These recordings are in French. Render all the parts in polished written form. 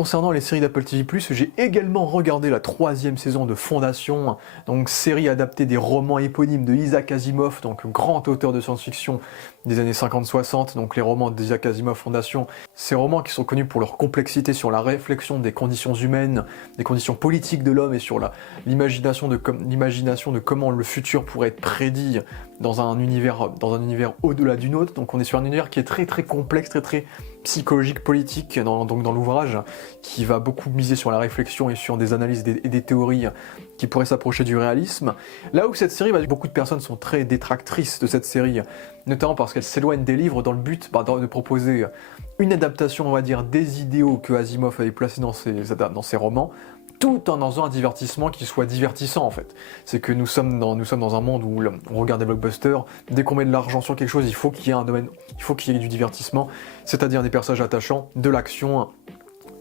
concernant les séries d'Apple TV+, j'ai également regardé la 3e saison de Fondation, donc série adaptée des romans éponymes de Isaac Asimov, donc grand auteur de science-fiction des années 50-60, donc les romans d'Isaac Asimov Fondation, ces romans qui sont connus pour leur complexité sur la réflexion des conditions humaines, des conditions politiques de l'homme et sur l'imagination de comment le futur pourrait être prédit dans un univers au-delà d'une autre. Donc on est sur un univers qui est très très complexe, très très psychologique, politique dans l'ouvrage, qui va beaucoup miser sur la réflexion et sur des analyses et des théories qui pourraient s'approcher du réalisme. Là où cette série, beaucoup de personnes sont très détractrices de cette série, notamment parce qu'elle s'éloigne des livres dans le but de proposer une adaptation, on va dire, des idéaux que Asimov avait placés dans ses romans, tout en faisant un divertissement qui soit divertissant en fait. C'est que nous sommes dans un monde où on regarde des blockbusters, dès qu'on met de l'argent sur quelque chose, il faut qu'il y ait un domaine, il faut qu'il y ait du divertissement, c'est-à-dire des personnages attachants, de l'action.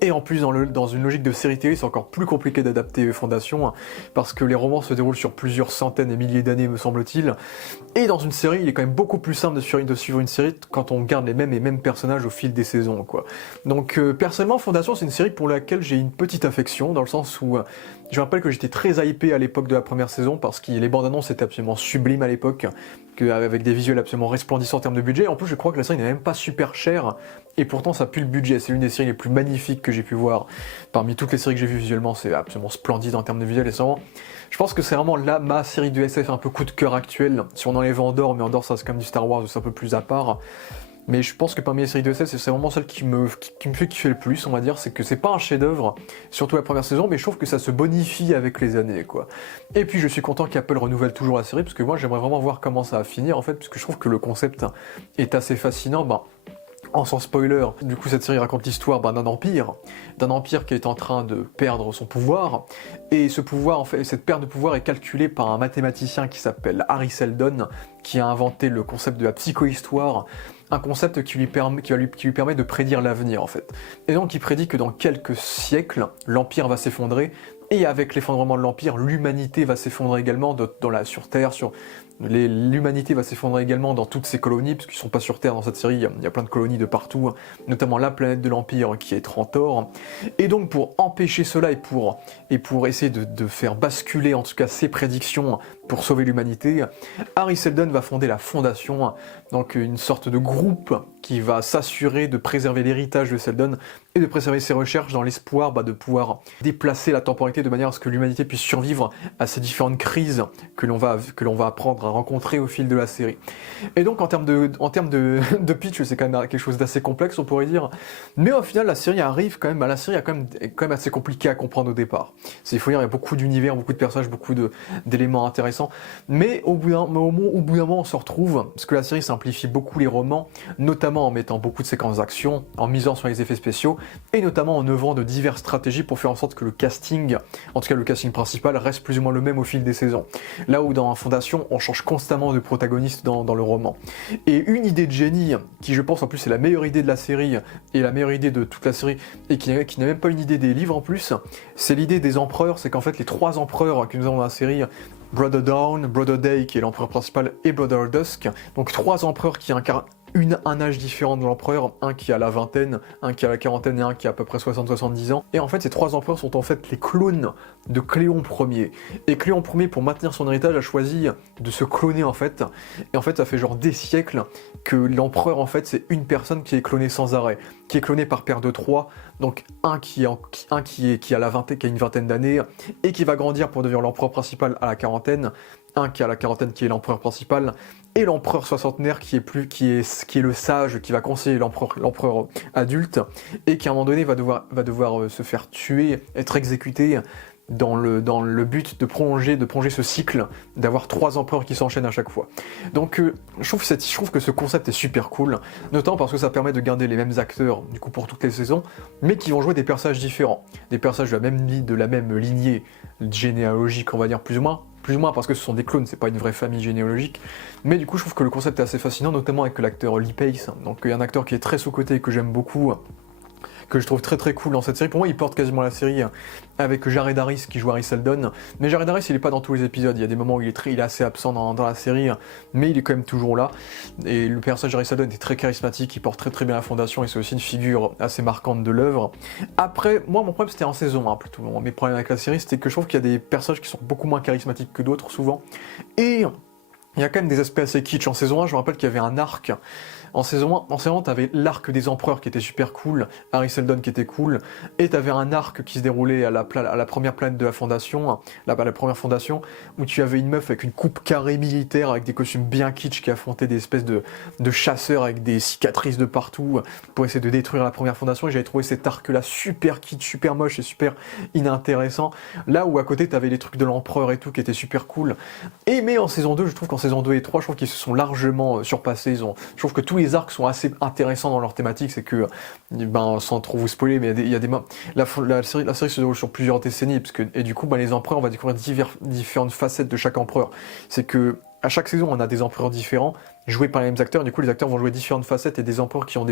Et en plus, dans une logique de série télé, c'est encore plus compliqué d'adapter Fondation, parce que les romans se déroulent sur plusieurs centaines et milliers d'années, me semble-t-il. Et dans une série, il est quand même beaucoup plus simple de suivre une série quand on garde les mêmes personnages au fil des saisons, quoi. Donc, personnellement, Fondation, c'est une série pour laquelle j'ai une petite affection, dans le sens où je me rappelle que j'étais très hypé à l'époque de la première saison, parce que les bandes annonces étaient absolument sublimes à l'époque, avec des visuels absolument resplendissants en termes de budget. En plus, je crois que la série n'est même pas super chère, et pourtant ça pue le budget. C'est l'une des séries les plus magnifiques que j'ai pu voir. Parmi toutes les séries que j'ai vues visuellement, c'est absolument splendide en termes de visuel. Et je pense que c'est vraiment ma série de SF un peu coup de cœur actuelle. Si on enlève Andor, mais Andor ça c'est comme du Star Wars, c'est un peu plus à part. Mais je pense que parmi les séries de SF, c'est vraiment celle qui me fait kiffer le plus, on va dire. C'est que c'est pas un chef-d'œuvre, surtout la première saison, mais je trouve que ça se bonifie avec les années, quoi. Et puis je suis content qu'Apple renouvelle toujours la série, parce que moi j'aimerais vraiment voir comment ça va finir, en fait, puisque je trouve que le concept est assez fascinant. Sans spoiler, du coup cette série raconte l'histoire d'un empire qui est en train de perdre son pouvoir, et ce pouvoir, en fait, cette perte de pouvoir est calculée par un mathématicien qui s'appelle Harry Seldon, qui a inventé le concept de la psychohistoire, un concept qui lui permet de prédire l'avenir en fait. Et donc il prédit que dans quelques siècles, l'Empire va s'effondrer, et avec l'effondrement de l'Empire, l'humanité va s'effondrer également sur Terre, l'humanité va s'effondrer également dans toutes ces colonies, parce qu'ils ne sont pas sur Terre dans cette série, il y a plein de colonies de partout, notamment la planète de l'Empire qui est Trantor. Et donc pour empêcher cela et pour essayer de faire basculer en tout cas ces prédictions pour sauver l'humanité, Harry Seldon va fonder la Fondation, donc une sorte de groupe qui va s'assurer de préserver l'héritage de Seldon et de préserver ses recherches dans l'espoir de pouvoir déplacer la temporalité de manière à ce que l'humanité puisse survivre à ces différentes crises que l'on va apprendre à rencontrer au fil de la série. Et donc en termes de pitch, c'est quand même quelque chose d'assez complexe, on pourrait dire, mais au final la série est quand même assez compliquée à comprendre au départ. Il faut dire, il y a beaucoup d'univers, beaucoup de personnages, beaucoup d'éléments intéressants, mais au bout d'un moment on se retrouve, parce que la série simplifie beaucoup les romans, notamment en mettant beaucoup de séquences d'action, en misant sur les effets spéciaux, et notamment en œuvrant de diverses stratégies pour faire en sorte que le casting, en tout cas le casting principal, reste plus ou moins le même au fil des saisons. Là où dans Fondation, on change constamment de protagoniste dans le roman. Et une idée de génie, qui je pense en plus est la meilleure idée de la série, et la meilleure idée de toute la série, et qui n'a même pas une idée des livres en plus, c'est l'idée des empereurs. C'est qu'en fait les 3 empereurs que nous avons dans la série, Brother Dawn, Brother Day qui est l'empereur principal, et Brother Dusk, donc 3 empereurs qui incarnent un âge différent de l'empereur, un qui a la vingtaine, un qui a la quarantaine et un qui a à peu près 60-70 ans. Et en fait, ces 3 empereurs sont en fait les clones de Cléon Ier. Et Cléon Ier, pour maintenir son héritage, a choisi de se cloner en fait. Et en fait, ça fait genre des siècles que l'empereur, en fait, c'est une personne qui est clonée sans arrêt, qui est cloné par paire de 3. Donc un qui a une vingtaine d'années et qui va grandir pour devenir l'empereur principal à la quarantaine, un qui a la quarantaine qui est l'empereur principal, et l'empereur soixantenaire qui est le sage qui va conseiller l'empereur adulte, et qui à un moment donné va devoir se faire tuer, être exécuté dans le but de prolonger ce cycle, d'avoir 3 empereurs qui s'enchaînent à chaque fois. Donc je trouve que ce concept est super cool, notamment parce que ça permet de garder les mêmes acteurs du coup pour toutes les saisons, mais qui vont jouer des personnages différents, des personnages de la même lignée généalogique, on va dire plus ou moins parce que ce sont des clones, c'est pas une vraie famille généalogique, mais du coup je trouve que le concept est assez fascinant, notamment avec l'acteur Lee Pace. Donc il y a un acteur qui est très sous-coté et que j'aime beaucoup, que je trouve très très cool dans cette série. Pour moi, il porte quasiment la série avec Jared Harris qui joue Harry Seldon. Mais Jared Harris, il est pas dans tous les épisodes. Il y a des moments où il est assez absent dans la série, mais il est quand même toujours là. Et le personnage d'Harry Seldon est très charismatique, il porte très très bien la fondation et c'est aussi une figure assez marquante de l'œuvre. Après, moi, mon problème c'était en saison 1 plutôt. Mes problèmes avec la série, c'était que je trouve qu'il y a des personnages qui sont beaucoup moins charismatiques que d'autres souvent. Et il y a quand même des aspects assez kitsch. En saison 1, je me rappelle qu'il y avait un arc. En saison 1, t'avais l'arc des empereurs qui était super cool, Harry Seldon qui était cool, et t'avais un arc qui se déroulait à la première planète de la fondation, la première fondation, où tu avais une meuf avec une coupe carrée militaire, avec des costumes bien kitsch, qui affrontait des espèces de chasseurs avec des cicatrices de partout, pour essayer de détruire la première fondation, et j'avais trouvé cet arc-là super kitsch, super moche et super inintéressant, là où à côté t'avais les trucs de l'empereur et tout, qui étaient super cool. Mais en saison 2, je trouve qu'en saison 2 et 3, je trouve qu'ils se sont largement surpassés, je trouve que tous les arcs sont assez intéressants dans leur thématique, c'est que, sans trop vous spoiler, mais il y a des la série se déroule sur plusieurs décennies, et du coup, les empereurs, on va découvrir différentes facettes de chaque empereur. C'est que à chaque saison, on a des empereurs différents, joués par les mêmes acteurs, du coup, les acteurs vont jouer différentes facettes, et des empereurs qui ont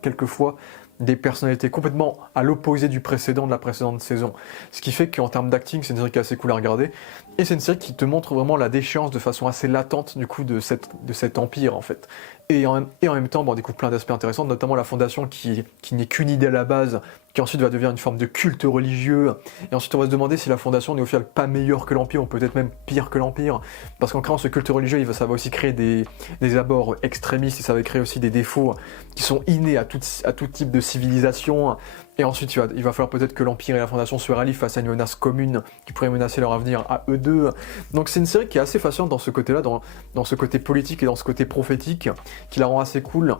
quelquefois des personnalités complètement à l'opposé du précédent, de la précédente saison. Ce qui fait qu'en termes d'acting, c'est une série qui est assez cool à regarder. Et c'est une série qui te montre vraiment la déchéance de façon assez latente du coup de cet empire en fait. Et en même temps, on découvre plein d'aspects intéressants, notamment la fondation qui n'est qu'une idée à la base, qui ensuite va devenir une forme de culte religieux. Et ensuite, on va se demander si la fondation n'est au final pas meilleure que l'Empire, ou peut-être même pire que l'Empire. Parce qu'en créant ce culte religieux, ça va aussi créer des abords extrémistes, et ça va créer aussi des défauts qui sont innés à tout type de civilisation. Et ensuite, il va falloir peut-être que l'Empire et la Fondation se rallient face à une menace commune qui pourrait menacer leur avenir à eux deux. Donc c'est une série qui est assez fascinante dans ce côté-là, dans ce côté politique et dans ce côté prophétique, qui la rend assez cool.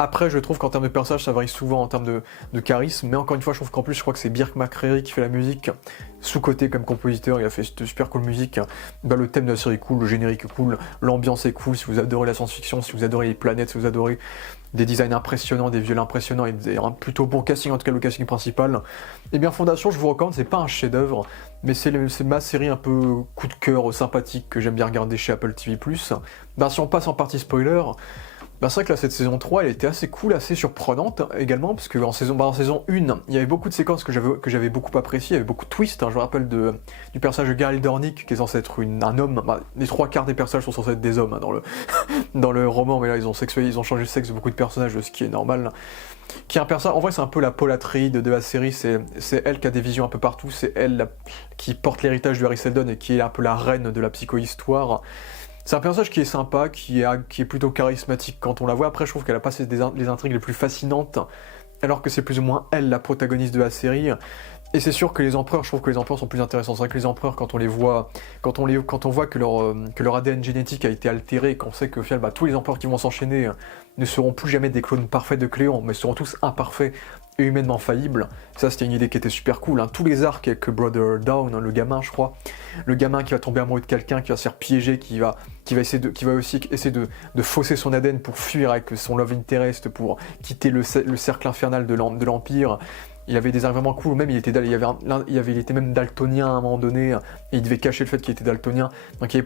Après, je trouve qu'en termes de personnages, ça varie souvent en termes de charisme, mais encore une fois, je trouve qu'en plus, je crois que c'est Birk McCreary qui fait la musique, sous-côté comme compositeur, il a fait de super cool musique. Le thème de la série est cool, le générique est cool, l'ambiance est cool, si vous adorez la science-fiction, si vous adorez les planètes, si vous adorez des designs impressionnants, des viols impressionnants et un plutôt bon casting, en tout cas le casting principal. Et bien Fondation, je vous recommande, c'est pas un chef-d'œuvre, mais c'est ma série un peu coup de cœur sympathique que j'aime bien regarder chez Apple TV+. Si on passe en partie spoiler, c'est vrai que là, cette saison 3, elle était assez cool, assez surprenante également, parce qu'en saison 1, il y avait beaucoup de séquences que j'avais beaucoup appréciées, il y avait beaucoup de twists. Je me rappelle du personnage de Gary Dornick, qui est censé être un homme. Les 3/4 des personnages sont censés être des hommes dans le roman, mais là, ils ont changé le sexe de beaucoup de personnages, ce qui est normal. Qui est un personnage, en vrai, c'est un peu la Paul Atreides de la série, c'est elle qui a des visions un peu partout, c'est elle qui porte l'héritage de Harry Seldon et qui est un peu la reine de la psychohistoire. C'est un personnage qui est sympa, qui est plutôt charismatique quand on la voit. Après, je trouve qu'elle a pas les intrigues les plus fascinantes, alors que c'est plus ou moins elle la protagoniste de la série. Et c'est sûr que les empereurs, je trouve que les empereurs sont plus intéressants. C'est vrai que les empereurs, quand on voit que leur ADN génétique a été altéré, qu'on sait que au final, tous les empereurs qui vont s'enchaîner ne seront plus jamais des clones parfaits de Cléon, mais seront tous imparfaits et humainement faillibles. Ça, c'était une idée qui était super cool. Tous les arcs avec Brother Down, le gamin, je crois, le gamin qui va tomber amoureux de quelqu'un, qui va se faire piéger, qui va aussi essayer de fausser son ADN pour fuir avec son love interest, pour quitter le cercle infernal de l'Empire. Il avait des arcs vraiment cool, même il était même daltonien à un moment donné, et il devait cacher le fait qu'il était daltonien. Donc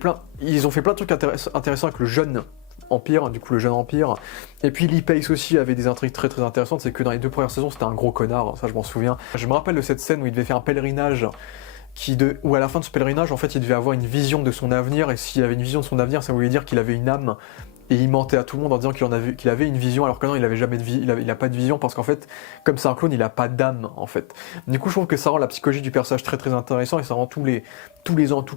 ils ont fait plein de trucs intéressants avec le jeune Empire, du coup le jeune Empire. Et puis Lee Pace aussi avait des intrigues très très intéressantes, c'est que dans les 2 premières saisons c'était un gros connard, ça je m'en souviens. Je me rappelle de cette scène où il devait faire un pèlerinage, où à la fin de ce pèlerinage, en fait, il devait avoir une vision de son avenir, et s'il avait une vision de son avenir, ça voulait dire qu'il avait une âme. Et il mentait à tout le monde en disant qu'il avait une vision, alors que non, il avait jamais de vie, il a pas de vision, parce qu'en fait, comme c'est un clone, il a pas d'âme, en fait. Du coup, je trouve que ça rend la psychologie du personnage très très intéressant, et ça rend toutes les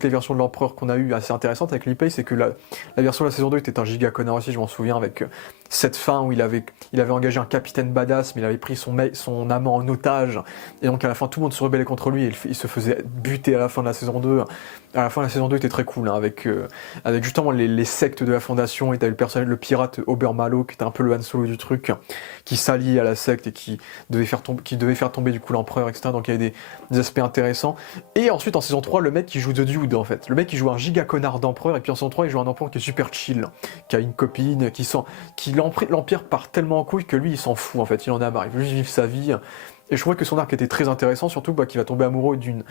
versions de l'empereur qu'on a eues assez intéressantes. Avec Lee Pace, c'est que la version de la saison 2 était un giga connard aussi, je m'en souviens, avec cette fin où il avait engagé un capitaine badass, mais il avait pris son amant en otage, et donc à la fin, tout le monde se rebellait contre lui, et il se faisait buter à la fin de la saison 2. À la fin de la saison 2 était très cool, avec justement les sectes de la Fondation, et t'avais le pirate Obermalo, qui était un peu le Han Solo du truc, qui s'allie à la secte et qui devait faire tomber du coup l'empereur, etc. Donc il y avait des aspects intéressants. Et ensuite en saison 3, le mec qui joue The Dude, en fait. Le mec qui joue un giga connard d'empereur, et puis en saison 3, il joue un empereur qui est super chill, qui a une copine, l'Empire part tellement en couille que lui il s'en fout, en fait, il en a marre, il veut juste vivre sa vie. Et je trouvais que son arc était très intéressant, surtout qu'il va tomber amoureux d'une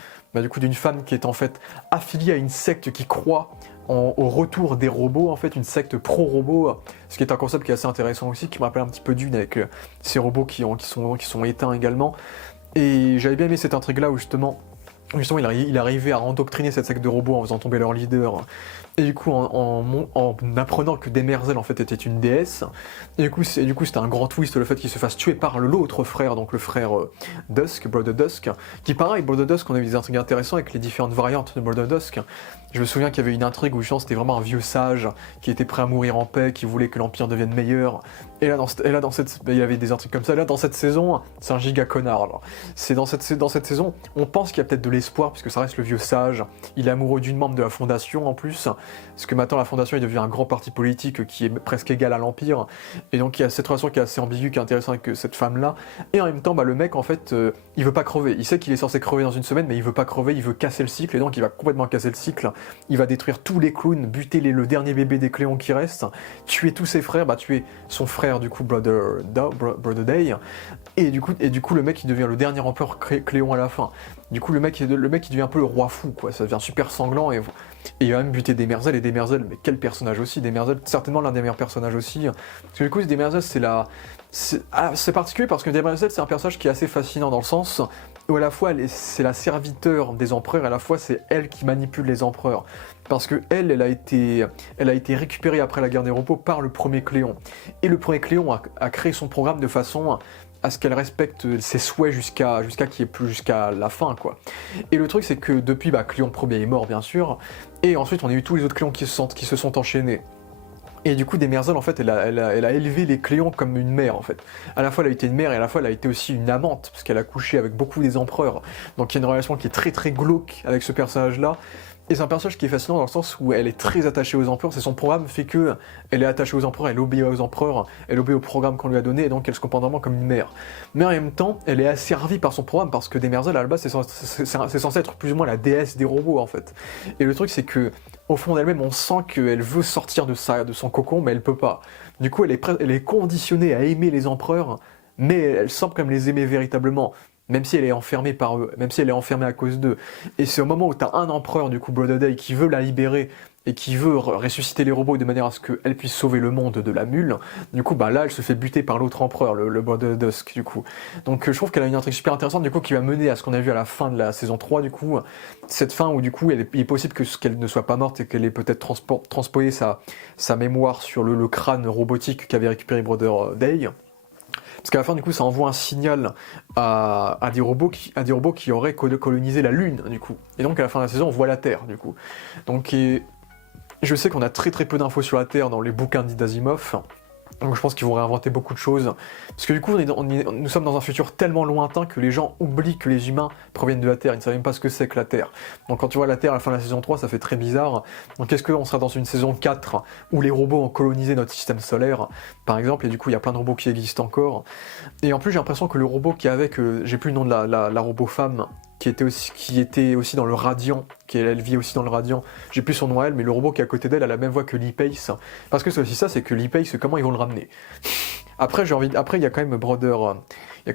femme qui est en fait affiliée à une secte qui croit au retour des robots, en fait, une secte pro-robot, ce qui est un concept qui est assez intéressant aussi, qui me rappelle un petit peu Dune avec ces robots qui sont éteints également. Et j'avais bien aimé cette intrigue-là où justement il arrivait à endoctriner cette secte de robots en faisant tomber leur leader. Et du coup, en apprenant que Demerzel en fait était une déesse, et du coup c'était un grand twist le fait qu'il se fasse tuer par l'autre frère, donc le frère Dusk, Brother Dusk, qui pareil, Brother Dusk, on a eu des intrigues intéressantes avec les différentes variantes de Brother Dusk. Je me souviens qu'il y avait une intrigue où c'était vraiment un vieux sage qui était prêt à mourir en paix, qui voulait que l'Empire devienne meilleur. Et là, il y avait des intrigues comme ça. Là, dans cette saison, c'est un giga connard. Alors. C'est dans cette saison, on pense qu'il y a peut-être de l'espoir, puisque ça reste le vieux sage. Il est amoureux d'une membre de la Fondation en plus, parce que maintenant la Fondation est devenue un grand parti politique qui est presque égal à l'Empire. Et donc il y a cette relation qui est assez ambiguë, qui est intéressante avec cette femme-là. Et en même temps, le mec, en fait, il veut pas crever. Il sait qu'il est censé crever dans une semaine, mais il veut pas crever, il veut casser le cycle, et donc il va complètement casser le cycle. Il va détruire tous les clowns, buter le dernier bébé des Cléons qui reste, tuer tous ses frères, tuer son frère du coup Brother Day, et du coup le mec il devient le dernier empereur Cléon à la fin. Du coup le mec il devient un peu le roi fou quoi, ça devient super sanglant et il va même buter Demerzel, et Demerzel, mais quel personnage aussi, Demerzel, certainement l'un des meilleurs personnages aussi. Parce que du coup Demerzel c'est particulier parce que Demerzel c'est un personnage qui est assez fascinant dans le sens où à la fois c'est la serviteur des empereurs, et à la fois c'est elle qui manipule les empereurs. Parce que elle a été récupérée après la guerre des robots par le premier Cléon. Et le premier Cléon a créé son programme de façon à ce qu'elle respecte ses souhaits jusqu'à la fin quoi. Et le truc c'est que depuis Cléon Ier est mort bien sûr, et ensuite on a eu tous les autres Cléons qui se sont enchaînés. Et du coup, Demerzel, en fait, elle a élevé les Cléons comme une mère, en fait. À la fois, elle a été une mère, et à la fois, elle a été aussi une amante, parce qu'elle a couché avec beaucoup des empereurs. Donc, il y a une relation qui est très très glauque avec ce personnage-là. Et c'est un personnage qui est fascinant dans le sens où elle est très attachée aux empereurs. C'est son programme fait que elle est attachée aux empereurs, elle obéit aux empereurs, elle obéit au programme qu'on lui a donné, et donc elle se comporte vraiment comme une mère. Mais en même temps, elle est asservie par son programme, parce que Demerzel, à la base, c'est censé être plus ou moins la déesse des robots, en fait. Et le truc, c'est que au fond d'elle-même, on sent qu'elle veut sortir de son cocon, mais elle peut pas. Du coup, elle est conditionnée à aimer les empereurs, mais elle semble comme les aimer véritablement. Même si elle est enfermée par eux, même si elle est enfermée à cause d'eux. Et c'est au moment où t'as un empereur, du coup, Brother Day, qui veut la libérer et qui veut ressusciter les robots de manière à ce qu'elle puisse sauver le monde de la mule. Du coup, là, elle se fait buter par l'autre empereur, le Brother Dusk, du coup. Donc, je trouve qu'elle a une intrigue super intéressante, du coup, qui va mener à ce qu'on a vu à la fin de la saison 3, du coup. Cette fin où, du coup, il est possible qu'elle ne soit pas morte et qu'elle ait peut-être transposé sa mémoire sur le crâne robotique qu'avait récupéré Brother Day. Parce qu'à la fin, du coup, ça envoie un signal à des robots qui auraient colonisé la Lune, du coup. Et donc, à la fin de la saison, on voit la Terre, du coup. Donc, je sais qu'on a très très peu d'infos sur la Terre dans les bouquins d'Asimov. Donc je pense qu'ils vont réinventer beaucoup de choses. Parce que du coup, nous sommes dans un futur tellement lointain que les gens oublient que les humains proviennent de la Terre. Ils ne savent même pas ce que c'est que la Terre. Donc quand tu vois la Terre à la fin de la saison 3, ça fait très bizarre. Donc est-ce qu'on sera dans une saison 4 où les robots ont colonisé notre système solaire, par exemple, et du coup il y a plein de robots qui existent encore. Et en plus j'ai l'impression que le robot qui est avec, j'ai plus le nom de la robot femme, qui était aussi dans le Radiant, elle vit aussi dans le Radiant, j'ai plus son nom à elle, mais le robot qui est à côté d'elle a la même voix que Lee Pace, parce que c'est aussi ça, c'est que Lee Pace, comment ils vont le ramener. Après il y a quand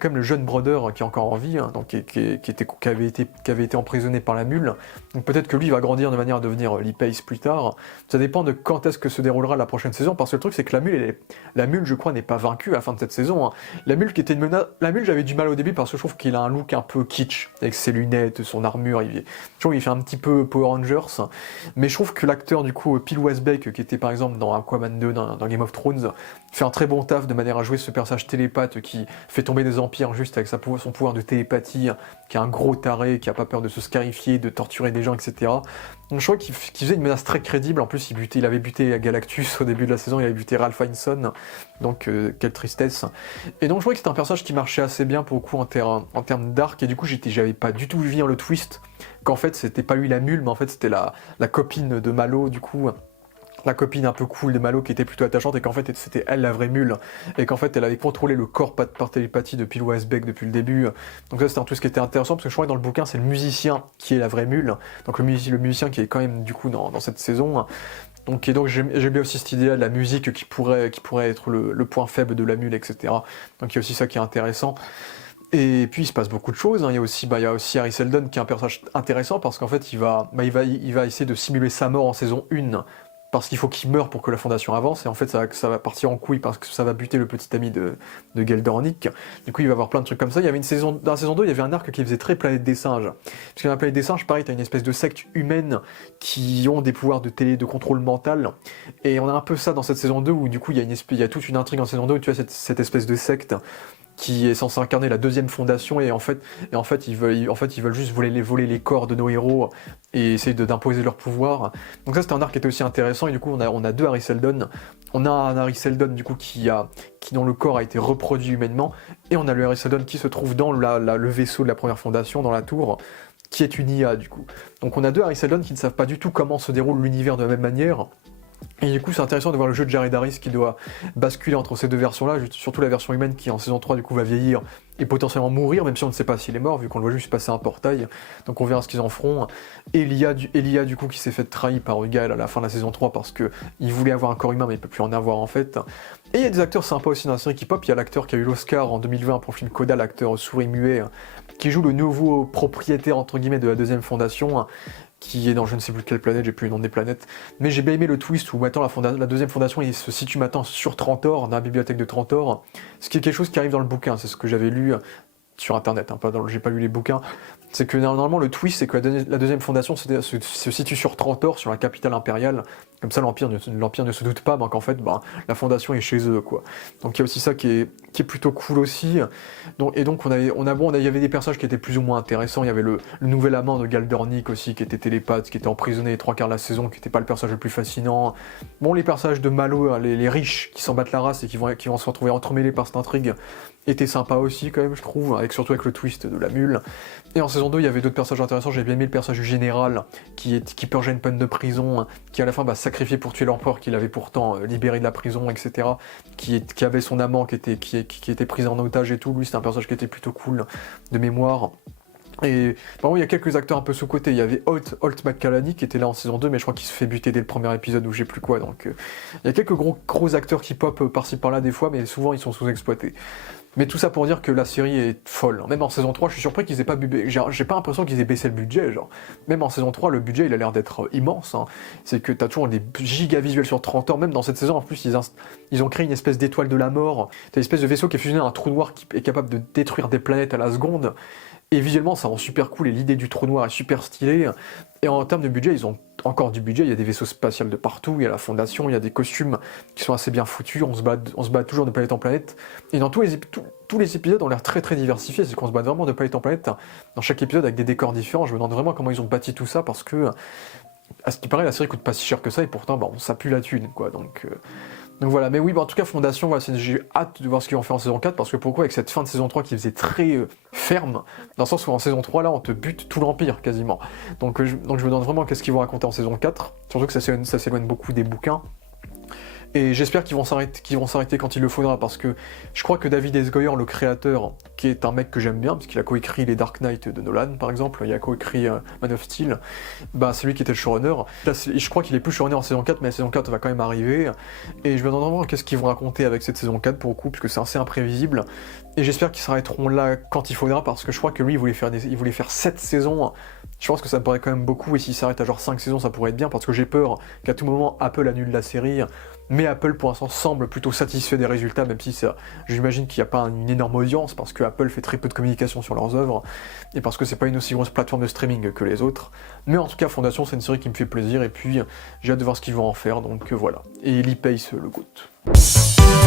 même le jeune Brother qui est encore en vie, hein, donc qui avait été emprisonné par la mule. Donc peut-être que lui il va grandir de manière à devenir Lee Pace plus tard. Ça dépend de quand est-ce que se déroulera la prochaine saison, parce que le truc c'est que la mule je crois n'est pas vaincue à la fin de cette saison. Hein. La mule qui était une menace, la mule j'avais du mal au début parce que je trouve qu'il a un look un peu kitsch avec ses lunettes, son armure. Je trouve qu'il fait un petit peu Power Rangers, mais je trouve que l'acteur du coup Phil Westbeck qui était par exemple dans Aquaman 2 dans Game of Thrones fait un très bon taf de manière à jouer ce personnage télépathe qui fait tomber des empires juste avec son pouvoir de télépathie, qui est un gros taré, qui a pas peur de se scarifier, de torturer des gens, etc. Donc je crois qu'il faisait une menace très crédible. En plus, il avait buté Galactus au début de la saison, il avait buté Ralph Fiennes, donc quelle tristesse. Et donc je crois que c'était un personnage qui marchait assez bien pour le coup en termes d'arc, et du coup j'avais pas du tout vu venir le twist, qu'en fait c'était pas lui la mule, mais en fait c'était la copine de Malo, du coup. La copine un peu cool de Malo qui était plutôt attachante, et qu'en fait c'était elle la vraie mule, et qu'en fait elle avait contrôlé le corps par télépathie de Phil Westbeck depuis le début. Donc ça c'était un truc qui était intéressant, parce que je crois que dans le bouquin c'est le musicien qui est la vraie mule, donc le musicien qui est quand même du coup dans cette saison. Donc j'aime bien aussi cette idée-là de la musique qui pourrait être le point faible de la mule, etc. Donc il y a aussi ça qui est intéressant. Et puis il se passe beaucoup de choses, hein. Il y a aussi Harry Seldon qui est un personnage intéressant parce qu'en fait il va essayer de simuler sa mort en saison 1 parce qu'il faut qu'il meure pour que la fondation avance, et en fait ça va partir en couille parce que ça va buter le petit ami de Geldornik. Du coup il va y avoir plein de trucs comme ça. Il y avait dans la saison 2, il y avait un arc qui faisait très Planète des Singes. Parce que dans la Planète des Singes, pareil, t'as une espèce de secte humaine qui ont des pouvoirs de contrôle mental, et on a un peu ça dans cette saison 2 où du coup il y a toute une intrigue en saison 2 où tu as cette espèce de secte qui est censé incarner la deuxième fondation, et en fait ils veulent juste voler les corps de nos héros et essayer d'imposer leur pouvoir. Donc ça c'était un arc qui était aussi intéressant, et du coup on a deux Harry Seldon. On a un Harry Seldon du coup qui dont le corps a été reproduit humainement, et on a le Harry Seldon qui se trouve dans le vaisseau de la première fondation, dans la tour, qui est une IA du coup. Donc on a deux Harry Seldon qui ne savent pas du tout comment se déroule l'univers de la même manière. Et du coup c'est intéressant de voir le jeu de Jared Harris qui doit basculer entre ces deux versions-là, surtout la version humaine qui en saison 3 du coup va vieillir et potentiellement mourir, même si on ne sait pas s'il est mort vu qu'on le voit juste passer un portail, donc on verra ce qu'ils en feront. Et Elia du coup qui s'est fait trahir par Ugal à la fin de la saison 3 parce qu'il voulait avoir un corps humain mais il peut plus en avoir en fait. Et il y a des acteurs sympas aussi dans la série qui pop. Il y a l'acteur qui a eu l'Oscar en 2020 pour le film Coda, l'acteur souris muet, qui joue le nouveau propriétaire entre guillemets de la deuxième fondation, qui est dans je ne sais plus quelle planète, j'ai plus le nom des planètes, mais j'ai bien aimé le twist où maintenant la deuxième fondation il se situe maintenant sur Trantor, dans la bibliothèque de Trantor, ce qui est quelque chose qui arrive dans le bouquin, c'est ce que j'avais lu sur internet, hein, j'ai pas lu les bouquins. C'est que normalement le twist c'est que la deuxième fondation se situe sur Trantor, sur la capitale impériale, comme ça l'Empire ne se doute pas qu'en fait la fondation est chez eux quoi. Donc il y a aussi ça qui est plutôt cool aussi. Donc il y avait des personnages qui étaient plus ou moins intéressants. Il y avait le nouvel amant de Geldornik aussi qui était télépathe, qui était emprisonné les 3/4 de la saison, qui n'était pas le personnage le plus fascinant. Bon, les personnages de Malo, les riches qui s'en battent la race et qui vont se retrouver entremêlés par cette intrigue étaient sympas aussi quand même je trouve, surtout avec le twist de la mule. Et en saison 2 il y avait d'autres personnages intéressants. J'ai bien aimé le personnage du général qui purgeait une peine de prison, qui à la fin sacrifié pour tuer l'empereur qu'il avait pourtant libéré de la prison, etc. Qui avait son amant qui était pris en otage et tout. Lui c'était un personnage qui était plutôt cool de mémoire. Et bon, il y a quelques acteurs un peu sous-cotés. Il y avait Holt McCallany qui était là en saison 2, mais je crois qu'il se fait buter dès le premier épisode ou je sais plus quoi. Donc il y a quelques gros acteurs qui pop par-ci par-là des fois, mais souvent ils sont sous-exploités. Mais tout ça pour dire que la série est folle. Même en saison 3, je suis surpris qu'ils aient pas j'ai pas l'impression qu'ils aient baissé le budget, genre. Même en saison 3, le budget, il a l'air d'être immense, hein. C'est que t'as toujours des giga visuels sur 30 heures. Même dans cette saison, en plus, ils ont créé une espèce d'étoile de la mort. T'as une espèce de vaisseau qui est fusionné à un trou noir qui est capable de détruire des planètes à la seconde. Et visuellement, ça rend super cool, et l'idée du trou noir est super stylée. Et en termes de budget, ils ont encore du budget, il y a des vaisseaux spatials de partout, il y a la fondation, il y a des costumes qui sont assez bien foutus, on se bat toujours de planète en planète. Et dans tous les épisodes ont l'air très très diversifiés, c'est qu'on se bat vraiment de planète en planète, dans chaque épisode avec des décors différents. Je me demande vraiment comment ils ont bâti tout ça, parce que, à ce qui paraît, la série coûte pas si cher que ça, et pourtant, ça pue la thune, quoi. Donc voilà, mais oui, en tout cas, Fondation, voilà, j'ai hâte de voir ce qu'ils vont faire en saison 4, parce que pourquoi avec cette fin de saison 3 qui faisait très ferme, dans le sens où en saison 3, là, on te bute tout l'Empire, quasiment. Donc je me demande vraiment qu'est-ce qu'ils vont raconter en saison 4, surtout que ça s'éloigne beaucoup des bouquins. Et j'espère qu'ils vont s'arrêter quand il le faudra, parce que je crois que David S. Goyer, le créateur, qui est un mec que j'aime bien, parce qu'il a coécrit les Dark Knight de Nolan, par exemple, il a coécrit Man of Steel, c'est lui qui était le showrunner. Là, je crois qu'il est plus showrunner en saison 4, mais la saison 4 va quand même arriver, et je me demande vraiment qu'est-ce qu'ils vont raconter avec cette saison 4 pour le coup, parce que c'est assez imprévisible, et j'espère qu'ils s'arrêteront là quand il faudra, parce que je crois que lui, il voulait faire 7 saisons. Je pense que ça me paraît quand même beaucoup, et s'il s'arrête à genre 5 saisons, ça pourrait être bien, parce que j'ai peur qu'à tout moment, Apple annule la série. Mais Apple pour l'instant semble plutôt satisfait des résultats, même si j'imagine qu'il n'y a pas une énorme audience, parce que Apple fait très peu de communication sur leurs œuvres, et parce que c'est pas une aussi grosse plateforme de streaming que les autres. Mais en tout cas, Fondation, c'est une série qui me fait plaisir, et puis j'ai hâte de voir ce qu'ils vont en faire, donc voilà. Et Lee Pace, le GOAT.